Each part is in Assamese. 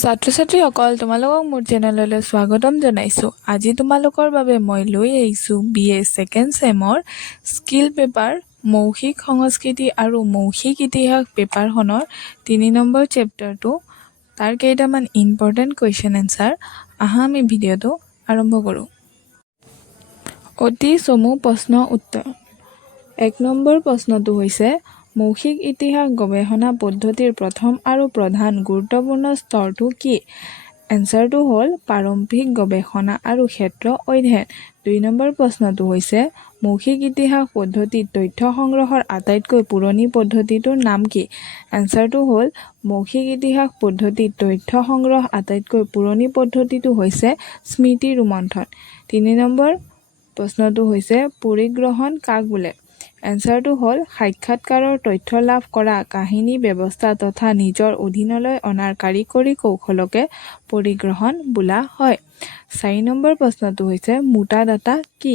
ছাত্ৰ-ছাত্ৰীসকল তোমালোকক মোৰ চেনেললৈ স্বাগতম জনাইছো। আজি তোমালোকৰ বাবে মই লৈ আহিছো BA ছেকেণ্ড চেমৰ স্কিল পেপাৰ মৌখিক সংস্কৃতি আৰু মৌখিক ইতিহাস পেপাৰখনৰ ৩ নম্বৰ চেপ্টাৰটো তাৰ কেইটামান ইম্পৰ্টেণ্ট কুৱেশ্যন এনচাৰ। আহা আমি ভিডিঅ'টো আৰম্ভ কৰোঁ। অতি চমু প্ৰশ্ন উত্তৰ। ১ নম্বৰ প্ৰশ্নটো হৈছে মৌখিক ইতিহাস গৱেষণা পদ্ধতিৰ প্ৰথম আৰু প্ৰধান গুৰুত্বপূৰ্ণ স্তৰটো কি? এনচাৰটো হ'ল প্ৰাৰম্ভিক গৱেষণা আৰু ক্ষেত্ৰ অধ্যয়ন। ২ নম্বৰ প্ৰশ্নটো হৈছে মৌখিক ইতিহাস পদ্ধতিত তথ্য সংগ্ৰহৰ আটাইতকৈ পুৰণি পদ্ধতিটোৰ নাম কি? এনচাৰটো হ'ল মৌখিক ইতিহাস পদ্ধতিত তথ্য সংগ্ৰহ আটাইতকৈ পুৰণি পদ্ধতিটো হৈছে স্মৃতি ৰোমন্থন। ৩ নম্বৰ প্ৰশ্নটো হৈছে পৰিগ্ৰহণ কাক বোলে? এনচাৰটো হ'ল সাক্ষাৎকাৰৰ তথ্য লাভ কৰা, কাহিনী ব্যৱস্থা তথা নিজৰ অধীনলৈ অনাৰ কাৰিকৰী কৌশলকে পৰিগ্ৰহণ বোলা হয়। ৪ নম্বৰ প্ৰশ্নটো হৈছে মেটাডাটা কি?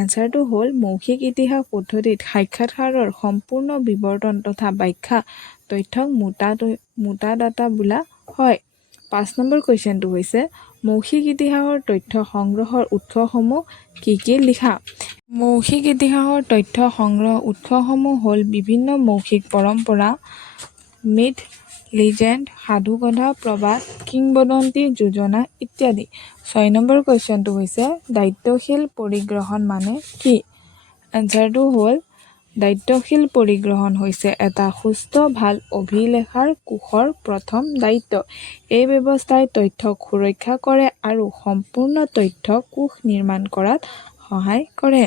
এনচাৰটো হ'ল মৌখিক ইতিহাস পদ্ধতিত সাক্ষাৎকাৰৰ সম্পূৰ্ণ বিৱৰণ তথা ব্যাখ্যা তথ্যক মেটাডাটা বোলা হয়। ৫ নম্বৰ কুৱেশ্যনটো হৈছে মৌখিক ইতিহাসৰ তথ্য সংগ্ৰহৰ উৎসসমূহ কি লিখা? মৌখিক ইতিহাসৰ তথ্য সংগ্ৰহ উৎসসমূহ হ'ল বিভিন্ন মৌখিক পৰম্পৰা, মিথ, লিজেণ্ড, সাধুকথা, প্ৰবাদ, কিংবদন্তি, যোজনা ইত্যাদি। ৬ নম্বৰ কুৱেশ্যনটো হৈছে দায়িত্বশীল পৰিগ্ৰহণ মানে কি? এনচাৰটো হ'ল দায়িত্বশীল পৰিগ্ৰহণ হৈছে এটা সুস্থ ভাল অভিলেখাৰ কোষৰ প্ৰথম দায়িত্ব। এই ব্যৱস্থাই তথ্যক সুৰক্ষা কৰে আৰু সম্পূৰ্ণ তথ্য কোষ নিৰ্মাণ কৰাত সহায় কৰে।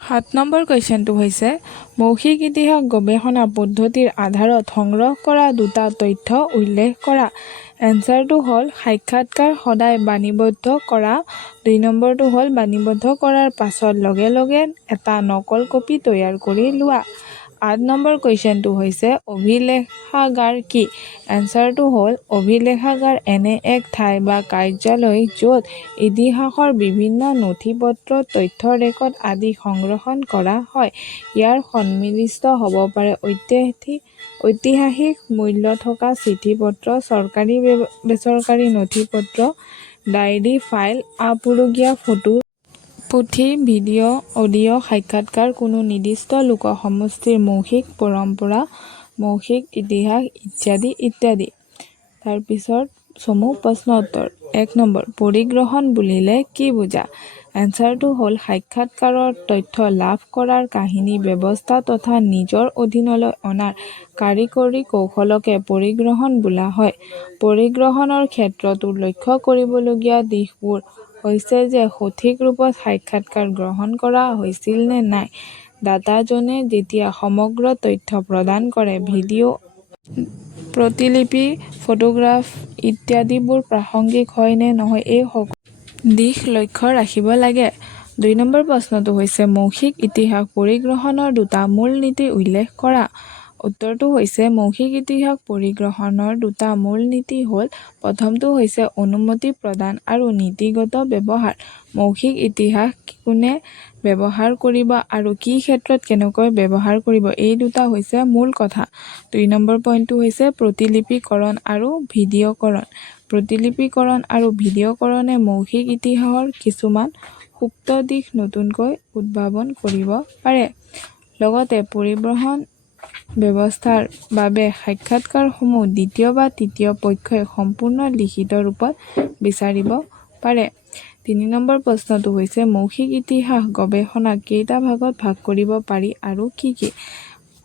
৭ নম্বৰ কুৱেশ্যনটো হৈছে মৌখিক ইতিহাস গৱেষণা পদ্ধতিৰ আধাৰত সংগ্ৰহ কৰা দুটা তথ্য উল্লেখ কৰা। এনচাৰটো হ'ল সাক্ষাৎকাৰ সদায় বাণীবদ্ধ কৰা। ২ নম্বৰটো হ'ল বাণীবদ্ধ কৰাৰ পাছত লগে লগে এটা নকল কপি তৈয়াৰ কৰি লোৱা। ৮ নম্বৰ কুৱেশ্যনটো হৈছে অভিলেখাগাৰ কি? এনচাৰটো হ'ল অভিলেখাগাৰ এনে এক ঠাই বা কাৰ্যালয় য'ত ইতিহাসৰ বিভিন্ন নথি-পত্ৰ, তথ্য ৰেকৰ্ড আদি সংৰক্ষণ কৰা হয়। ইয়াত সন্নিৱিষ্ট হ'ব পাৰে ঐতিহাসিক মূল্য থকা চিঠি-পত্ৰ, চৰকাৰী বেচৰকাৰী নথি-পত্ৰ, ডায়েৰী, ফাইল, আপুৰুগীয়া ফটো, পুথি, ভিডিঅ', অডিঅ', সাক্ষাৎকাৰ, কোনো নিৰ্দিষ্ট লোকসমষ্টিৰ মৌখিক পৰম্পৰা, মৌখিক ইতিহাস ইত্যাদি ইত্যাদি। তাৰপিছত চমু প্ৰশ্ন উত্তৰ। ১ নম্বৰ পৰিগ্ৰহণ বুলিলে কি বুজা? এনচাৰটো হ'ল সাক্ষাৎকাৰৰ তথ্য লাভ কৰাৰ কাহিনী ব্যৱস্থা তথা নিজৰ অধীনলৈ অনাৰ কাৰিকৰী কৌশলকে পৰিগ্ৰহণ বোলা হয়। পৰিগ্ৰহণৰ ক্ষেত্ৰতো লক্ষ্য কৰিবলগীয়া দিশবোৰ হৈছে যে সঠিক ৰূপত সাক্ষাৎকাৰ গ্ৰহণ কৰা হৈছিল নে নাই, দাতাজনে যেতিয়া সমগ্ৰ তথ্য প্ৰদান কৰে, ভিডিঅ', প্ৰতিলিপি, ফটোগ্ৰাফ ইত্যাদিবোৰ প্ৰাসংগিক হয় নে নহয় এই সকলো দিশ লক্ষ্য ৰাখিব লাগে। ২ নম্বৰ প্ৰশ্নটো হৈছে মৌখিক ইতিহাস পৰিগ্ৰহণৰ দুটা মূল নীতি উল্লেখ কৰা। উত্তৰটো হৈছে মৌখিক ইতিহাস পৰিগ্ৰহণৰ দুটা মূল নীতি হ'ল প্ৰথমটো হৈছে অনুমতি প্ৰদান আৰু নীতিগত ব্যৱহাৰ। মৌখিক ইতিহাস কোনে ব্যৱহাৰ কৰিব আৰু কি ক্ষেত্ৰত কেনেকৈ ব্যৱহাৰ কৰিব এই দুটা হৈছে মূল কথা। ২ নম্বৰ পইণ্টটো হৈছে প্ৰতিলিপিকৰণ আৰু ভিডিঅ'কৰণ। প্ৰতিলিপিকৰণ আৰু ভিডিঅ'কৰণে মৌখিক ইতিহাসৰ কিছুমান সুপ্ত দিশ নতুনকৈ উদ্ভাৱন কৰিব পাৰে। লগতে পৰিবহণ ব্যৱস্থাৰ বাবে সাক্ষাৎকাৰসমূহ দ্বিতীয় বা তৃতীয় পক্ষই সম্পূৰ্ণ লিখিত ৰূপত বিচাৰিব পাৰে। ৩ নম্বৰ প্ৰশ্নটো হৈছে মৌখিক ইতিহাস গৱেষণাক কেইটা ভাগত ভাগ কৰিব পাৰি আৰু কি কি?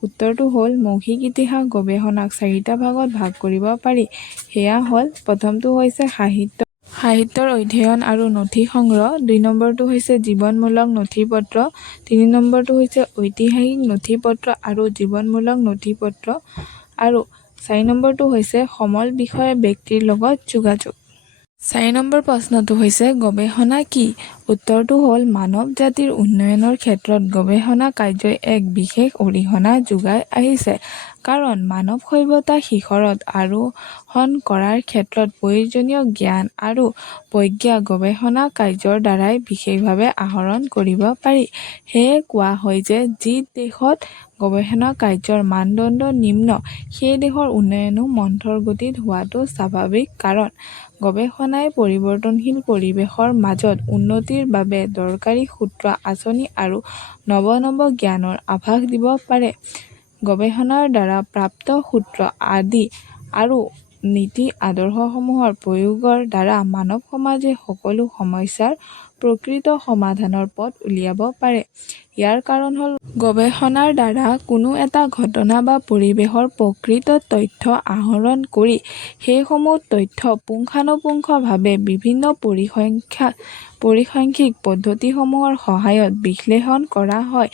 উত্তৰটো হ'ল মৌখিক ইতিহাস গৱেষণাক ৪টা ভাগত ভাগ কৰিব পাৰি। সেয়া হ'ল প্ৰথমটো হৈছে সাহিত্যৰ অধ্যয়ন আৰু নথি সংগ্ৰহ। ২ নম্বৰটো হৈছে জীৱনমূলক নথি-পত্ৰ। ৩ নম্বৰটো হৈছে ঐতিহাসিক নথি-পত্ৰ আৰু জীৱনমূলক নথি-পত্ৰ আৰু ৪ নম্বৰটো হৈছে সমল বিষয়ে ব্যক্তিৰ লগত যোগাযোগ। ৪ নম্বৰ প্ৰশ্নটো হৈছে গৱেষণা কি? উত্তৰটো হ'ল মানৱ জাতিৰ উন্নয়নৰ ক্ষেত্ৰত গৱেষণা কাৰ্যই এক বিশেষ অৰিহণা যোগাই আহিছে। কাৰণ মানৱ সভ্যতা শিখৰত আৰোহণ কৰাৰ ক্ষেত্ৰত প্ৰয়োজনীয় জ্ঞান আৰু প্ৰজ্ঞা গৱেষণা কাৰ্যৰ দ্বাৰাই বিশেষভাৱে আহৰণ কৰিব পাৰি। সেয়ে কোৱা হয় যে যি দেশত গৱেষণা কাৰ্যৰ মানদণ্ড নিম্ন সেই দেশৰ উন্নয়নো মন্থৰ গতিত হোৱাটো স্বাভাৱিক কাৰণ গৱেষণাই পৰিৱৰ্তনশীল পৰিৱেশৰ মাজত উন্নতিৰ বাবে দৰকাৰী সূত্ৰ আঁচনি আৰু নৱ জ্ঞানৰ আভাস দিব পাৰে। গৱেষণাৰ দ্বাৰা প্ৰাপ্ত সূত্ৰ আদি আৰু নীতি আদৰ্শসমূহৰ প্ৰয়োগৰ দ্বাৰা মানৱ সমাজে সকলো সমস্যাৰ প্ৰকৃত সমাধানৰ পথ উলিয়াব পাৰে। ইয়াৰ কাৰণ হ'ল গৱেষণাৰ দ্বাৰা কোনো এটা ঘটনা বা পৰিৱেশৰ প্ৰকৃত তথ্য আহৰণ কৰি সেইসমূহ তথ্য পুংখানুপুংখভাৱে বিভিন্ন পৰিসাংখ্যিক পদ্ধতিসমূহৰ সহায়ত বিশ্লেষণ কৰা হয়।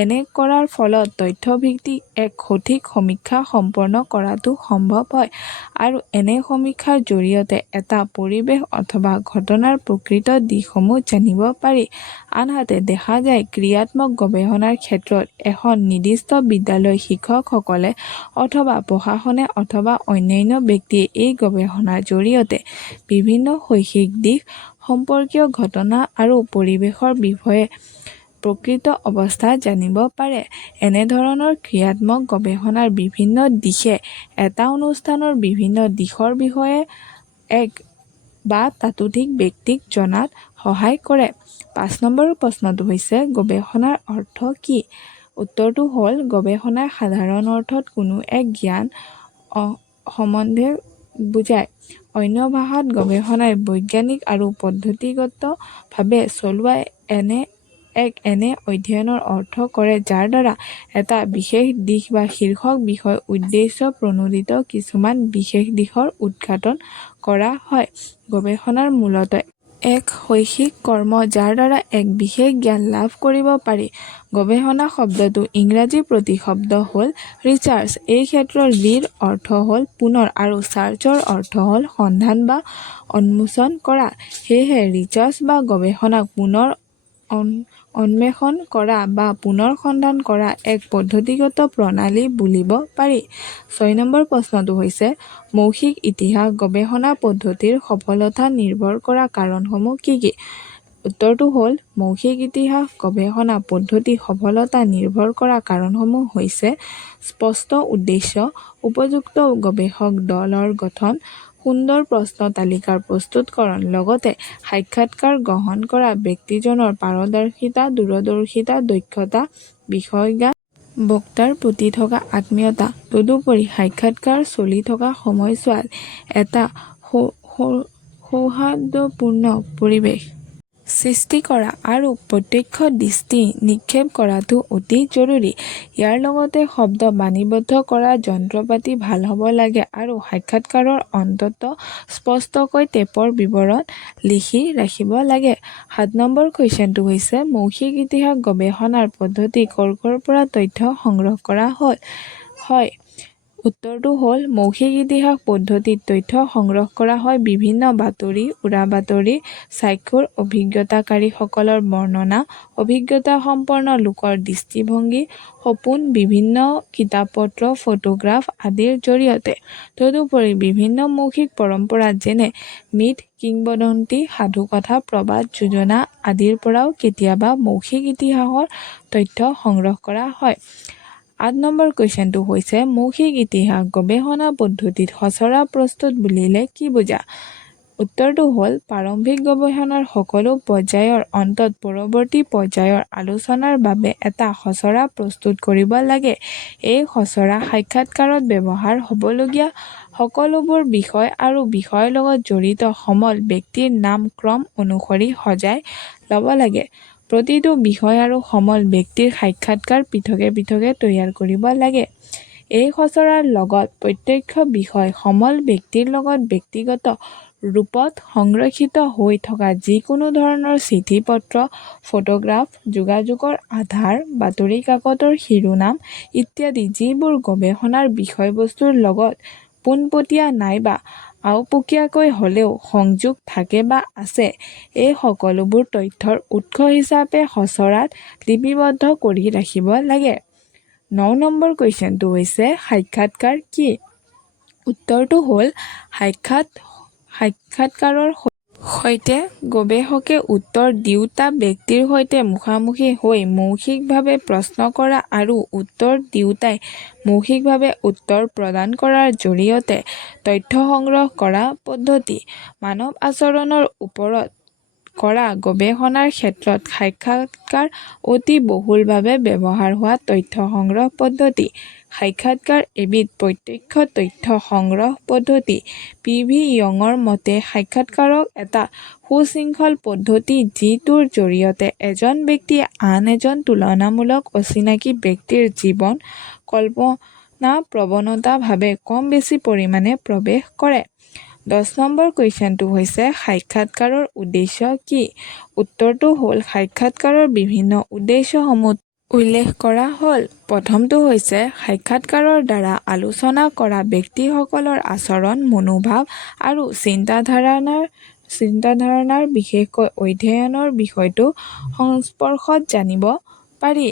এনে কৰাৰ ফলত তথ্যভিত্তিক এক সঠিক সমীক্ষা সম্পন্ন কৰাটো সম্ভৱ হয় আৰু এনে সমীক্ষাৰ জৰিয়তে এটা পৰিৱেশ অথবা ঘটনাৰ প্ৰকৃত দিশসমূহ জানিব পাৰি। আনহাতে দেখা যায় ক্ৰিয়াত্মক গৱেষণাৰ ক্ষেত্ৰত এখন নিৰ্দিষ্ট বিদ্যালয়ৰ শিক্ষকসকলে অথবা প্ৰশাসনে অথবা অন্যান্য ব্যক্তিয়ে এই গৱেষণাৰ জৰিয়তে বিভিন্ন শৈক্ষিক দিশ সম্পৰ্কীয় ঘটনা আৰু পৰিৱেশৰ বিষয়ে প্ৰকৃত অৱস্থা জানিব পাৰে। এনেধৰণৰ ক্ৰিয়াত্মক গৱেষণাৰ বিভিন্ন দিশে এটা অনুষ্ঠানৰ বিভিন্ন দিশৰ বিষয়ে এক বা ততোধিক ব্যক্তিক জনাত সহায় কৰে। ৫ নম্বৰ প্ৰশ্নটো হৈছে গৱেষণাৰ অৰ্থ কি? উত্তৰটো হ'ল গৱেষণাই সাধাৰণ অৰ্থত কোনো এক জ্ঞান সম্বন্ধে বুজায়। অন্য ভাষাত গৱেষণাই বৈজ্ঞানিক আৰু পদ্ধতিগতভাৱে চলোৱা এনে অধ্যয়নৰ অৰ্থ কৰে যাৰ দ্বাৰা এটা বিশেষ দিশ বা শীৰ্ষক বিষয় উদ্দেশ্য প্ৰণোদিত কিছুমান বিশেষ দিশৰ উদ্ঘাটন কৰা হয়। গৱেষণাৰ মূলতঃ এক শৈক্ষিক কৰ্ম যাৰ দ্বাৰা এক বিশেষ জ্ঞান লাভ কৰিব পাৰি। গৱেষণা শব্দটোৰ ইংৰাজী প্ৰতিশব্দ হ'ল ৰিচাৰ্চ। এই ক্ষেত্ৰত ৰিৰ অৰ্থ হ'ল পুনৰ আৰু চাৰ্চৰ অৰ্থ হ'ল সন্ধান বা উন্মোচন কৰা। সেয়েহে ৰিচাৰ্চ বা গৱেষণাক পুনৰ অন্বেষণ কৰা বা পুনৰ সন্ধান কৰা এক পদ্ধতিগত প্ৰণালী বুলিব পাৰি। ৬ নম্বৰ প্ৰশ্নটো হৈছে মৌখিক ইতিহাস গৱেষণা পদ্ধতিৰ সফলতা নিৰ্ভৰ কৰা কাৰণসমূহ কি কি? উত্তৰটো হ'ল মৌখিক ইতিহাস গৱেষণা পদ্ধতিৰ সফলতা নিৰ্ভৰ কৰা কাৰণসমূহ হৈছে স্পষ্ট উদ্দেশ্য, উপযুক্ত গৱেষক দলৰ গঠন, সুন্দৰ প্ৰশ্ন তালিকাৰ প্ৰস্তুতকৰণ, লগতে সাক্ষাৎকাৰ গ্ৰহণ কৰা ব্যক্তিজনৰ পাৰদৰ্শিতা, দূৰদৰ্শিতা, দক্ষতা, বিষয়জ্ঞান, বক্তাৰ প্ৰতি থকা আত্মীয়তা। তদুপৰি সাক্ষাৎকাৰ চলি থকা সময়ছোৱাত এটা সৌহাৰ্দ্যপূৰ্ণ পৰিৱেশ সৃষ্টি কৰা আৰু প্ৰত্যক্ষ দৃষ্টি নিক্ষেপ কৰাটো অতি জৰুৰী। ইয়াৰ লগতে শব্দ বাণীবদ্ধ কৰা যন্ত্ৰপাতি ভাল হ'ব লাগে আৰু সাক্ষাৎকাৰৰ অন্তত স্পষ্টকৈ টেপৰ বিৱৰণ লিখি ৰাখিব লাগে। ৭ নম্বৰ কুৱেশ্যনটো হৈছে মৌখিক ইতিহাস গৱেষণাৰ পদ্ধতি ক'ৰ পৰা তথ্য সংগ্ৰহ কৰা হয়? উত্তৰটো হ'ল মৌখিক ইতিহাস পদ্ধতিত তথ্য সংগ্ৰহ কৰা হয় বিভিন্ন বাতৰি, উৰাবাতৰি, চাক্ষুষ অভিজ্ঞতাকাৰীসকলৰ বৰ্ণনা, অভিজ্ঞতাসম্পন্ন লোকৰ দৃষ্টিভংগী, সপোন, বিভিন্ন কিতাপ-পত্ৰ, ফটোগ্ৰাফ আদিৰ জৰিয়তে। তদুপৰি বিভিন্ন মৌখিক পৰম্পৰা যেনে মিথ, কিংবদন্তি, সাধুকথা, প্ৰবাদ, যোজনা আদিৰ পৰাও কেতিয়াবা মৌখিক ইতিহাসৰ তথ্য সংগ্ৰহ কৰা হয়। ৮ নম্বৰ কুৱেশ্যনটো হৈছে মৌখিক ইতিহাস গৱেষণা পদ্ধতিত খচৰা প্ৰস্তুত বুলিলে কি বুজা? উত্তৰটো হ'ল প্ৰাৰম্ভিক গৱেষণাৰ সকলো পৰ্যায়ৰ অন্তত পৰৱৰ্তী পৰ্যায়ৰ আলোচনাৰ বাবে এটা খচৰা প্ৰস্তুত কৰিব লাগে। এই খচৰা সাক্ষাৎকাৰত ব্যৱহাৰ হ'বলগীয়া সকলোবোৰ বিষয় আৰু বিষয়ৰ লগত জড়িত সমল ব্যক্তিৰ নাম ক্ৰম অনুসৰি সজাই ল'ব লাগে। প্ৰতিটো বিষয় আৰু সমল ব্যক্তিৰ সাক্ষাৎকাৰ পৃথকে পৃথকে তৈয়াৰ কৰিব লাগে। এই খচৰাৰ লগত প্ৰত্যেক বিষয় সমল ব্যক্তিৰ লগত ব্যক্তিগত ৰূপত সংৰক্ষিত হৈ থকা যিকোনো ধৰণৰ চিঠি-পত্ৰ, ফটোগ্ৰাফ, যোগাযোগৰ আধাৰ, বাতৰি কাকতৰ শিৰোনাম ইত্যাদি যিবোৰ গৱেষণাৰ বিষয়বস্তুৰ লগত পোনপটীয়া নাইবা আওপকীয়াকৈ হ'লেও সংযোগ থাকে বা আছে, এই সকলোবোৰ তথ্যৰ উৎস হিচাপে খচৰাত লিপিবদ্ধ কৰি ৰাখিব লাগে। ৯ নম্বৰ কুৱেশ্যনটো হৈছে সাক্ষাৎকাৰ কি? উত্তৰটো হ'ল সাক্ষাৎকাৰৰ সৈতে গৱেষকে উত্তৰ দিওঁতা ব্যক্তিৰ সৈতে মুখামুখি হৈ মৌখিকভাৱে প্ৰশ্ন কৰা আৰু উত্তৰ দিওঁতাই মৌখিকভাৱে উত্তৰ প্ৰদান কৰাৰ জৰিয়তে তথ্য সংগ্ৰহ কৰা পদ্ধতি। মানৱ আচৰণৰ ওপৰত কৰা গৱেষণাৰ ক্ষেত্ৰত সাক্ষাৎকাৰ অতি বহুলভাৱে ব্যৱহাৰ হোৱা তথ্য সংগ্ৰহ পদ্ধতি। সাক্ষাৎকাৰ এবিধ প্ৰত্যক্ষ তথ্য সংগ্ৰহ পদ্ধতি। পি.ভি. য়ঙৰ মতে সাক্ষাৎকাৰক এটা সুশৃংখল পদ্ধতি যিটোৰ জৰিয়তে এজন ব্যক্তিয়ে আন এজন তুলনামূলক অচিনাকি ব্যক্তিৰ জীৱন কল্পনাপ্ৰৱণভাৱে কম বেছি পৰিমাণে প্ৰৱেশ কৰে। 10 নম্বৰ কুৱেশ্যনটো হৈছে সাক্ষাৎকাৰৰ উদ্দেশ্য কি? উত্তৰটো হ'ল সাক্ষাৎকাৰৰ বিভিন্ন উদ্দেশ্যসমূহ উল্লেখ কৰা হ'ল। প্ৰথমটো হৈছে সাক্ষাৎকাৰৰ দ্বাৰা আলোচনা কৰা ব্যক্তিসকলৰ আচৰণ, মনোভাৱ আৰু চিন্তাধাৰাৰ বিশেষকৈ অধ্যয়নৰ বিষয়টো সংস্পৰ্শত জানিব পাৰি।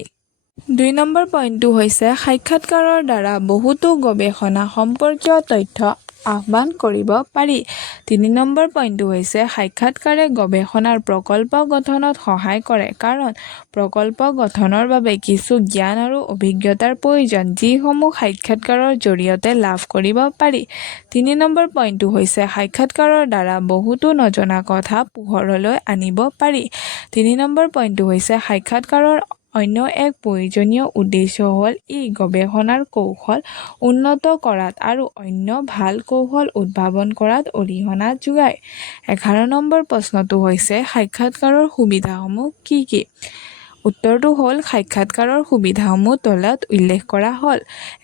2 নম্বৰ পইণ্টটো হৈছে সাক্ষাৎকাৰৰ দ্বাৰা বহুতো গৱেষণা সম্পৰ্কীয় তথ্য আহৰণ কৰিব পাৰি। 3 নম্বৰ পইণ্টটো হৈছে সাক্ষাৎকাৰে গৱেষণাৰ প্ৰকল্প গঠনত সহায় কৰে কাৰণ প্ৰকল্প গঠনৰ বাবে কিছু জ্ঞান আৰু অভিজ্ঞতাৰ প্ৰয়োজন যিসমূহ সাক্ষাৎকাৰৰ জৰিয়তে লাভ কৰিব পাৰি। 3 নম্বৰ পইণ্টটো হৈছে সাক্ষাৎকাৰৰ দ্বাৰা বহুতো নজনা কথা পোহৰলৈ আনিব পাৰি। 3 নম্বৰ পইণ্টটো হৈছে সাক্ষাৎকাৰৰ অন্য এক প্ৰয়োজনীয় উদ্দেশ্য হ'ল ই গৱেষণাৰ কৌশল উন্নত কৰাত আৰু অন্য ভাল কৌশল উদ্ভাৱন কৰাত অৰিহণা যোগায়। 11 নম্বৰ প্ৰশ্নটো হৈছে সাক্ষাৎকাৰৰ সুবিধাসমূহ কি কি? উত্তৰটো হ'ল সাক্ষাৎকাৰৰ সুবিধাসমূহ তলত উল্লেখ কৰা হ'ল।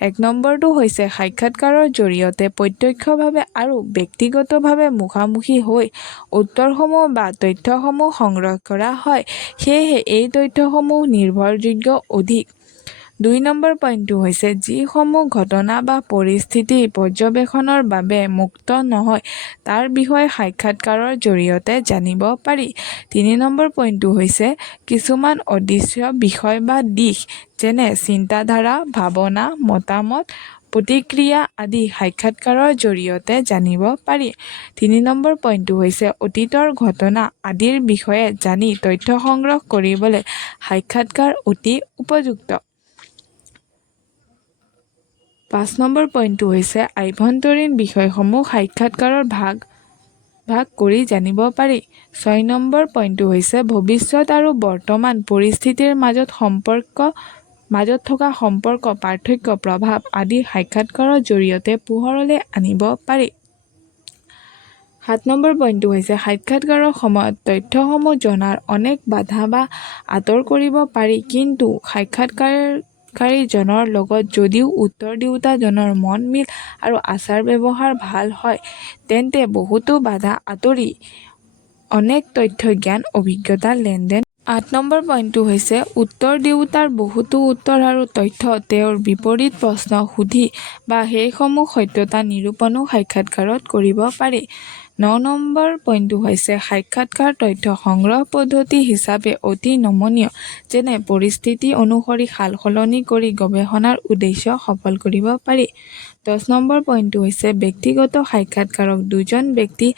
1 নম্বৰটো হৈছে সাক্ষাৎকাৰৰ জৰিয়তে প্ৰত্যক্ষভাৱে আৰু ব্যক্তিগতভাৱে মুখামুখি হৈ উত্তৰসমূহ বা তথ্যসমূহ সংগ্ৰহ কৰা হয়, সেয়েহে এই তথ্যসমূহ নিৰ্ভৰযোগ্য অধিক। 2 নম্বৰ পইণ্টটো হৈছে যিসমূহ ঘটনা বা পৰিস্থিতি পৰ্যবেক্ষণৰ বাবে মুক্ত নহয় তাৰ বিষয়ে সাক্ষাৎকাৰৰ জৰিয়তে জানিব পাৰি। 3 নম্বৰ পইণ্টটো হৈছে কিছুমান অদৃশ্য বিষয় বা দিশ যেনে চিন্তাধাৰা, ভাৱনা, মতামত, প্ৰতিক্ৰিয়া আদি সাক্ষাৎকাৰৰ জৰিয়তে জানিব পাৰি। 3 নম্বৰ পইণ্টটো হৈছে অতীতৰ ঘটনা আদিৰ বিষয়ে জানি তথ্য সংগ্ৰহ কৰিবলৈ সাক্ষাৎকাৰ অতি উপযুক্ত। 5 নম্বৰ পইণ্টটো হৈছে আভ্যন্তৰীণ বিষয়সমূহ সাক্ষাৎকাৰৰ ভাগ কৰি জানিব পাৰি। 6 নম্বৰ পইণ্টটো হৈছে ভৱিষ্যত আৰু বৰ্তমান পৰিস্থিতিৰ মাজত থকা সম্পৰ্ক, পাৰ্থক্য, প্ৰভাৱ আদি সাক্ষাৎকাৰৰ জৰিয়তে পোহৰলৈ আনিব পাৰি। 7 নম্বৰ পইণ্টটো হৈছে সাক্ষাৎকাৰৰ সময়ত তথ্যসমূহ জনাৰ অনেক বাধা আঁতৰ কৰিব পাৰি কিন্তু সাক্ষাৎকাৰীজনৰ লগত যদিও উত্তৰ দিওঁতাজনৰ মন মিল আৰু আচাৰ ব্যৱহাৰ ভাল হয় তেন্তে বহুতো বাধা আঁতৰি অনেক তথ্য, জ্ঞান, অভিজ্ঞতা লেনদেন। 8 নম্বৰ পইণ্টটো হৈছে উত্তৰ দিওঁতাৰ বহুতো উত্তৰ আৰু তথ্য তেওঁৰ বিপৰীত প্ৰশ্ন সুধি বা সেইসমূহৰ সত্যতা নিৰূপণো সাক্ষাৎকাৰত কৰিব পাৰি। 9 নম্বৰ পইণ্টটো হৈছে সাক্ষাৎকাৰ তথ্য সংগ্ৰহ পদ্ধতি হিচাপে অতি নমনীয় যেনে পৰিস্থিতি অনুসৰি সালসলনি কৰি গৱেষণাৰ উদ্দেশ্য সফল কৰিব পাৰি। 10 নম্বৰ পইণ্টটো হৈছে ব্যক্তিগত সাক্ষাৎকাৰক দুজন ব্যক্তিৰ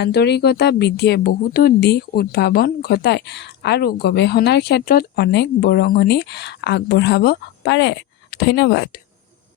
আন্তৰিকতা বৃদ্ধিয়ে বহুতো দিশ উদ্ভাৱন ঘটায় আৰু গৱেষণাৰ ক্ষেত্ৰত অনেক বৰঙনি আগবঢ়াব পাৰে। ধন্যবাদ।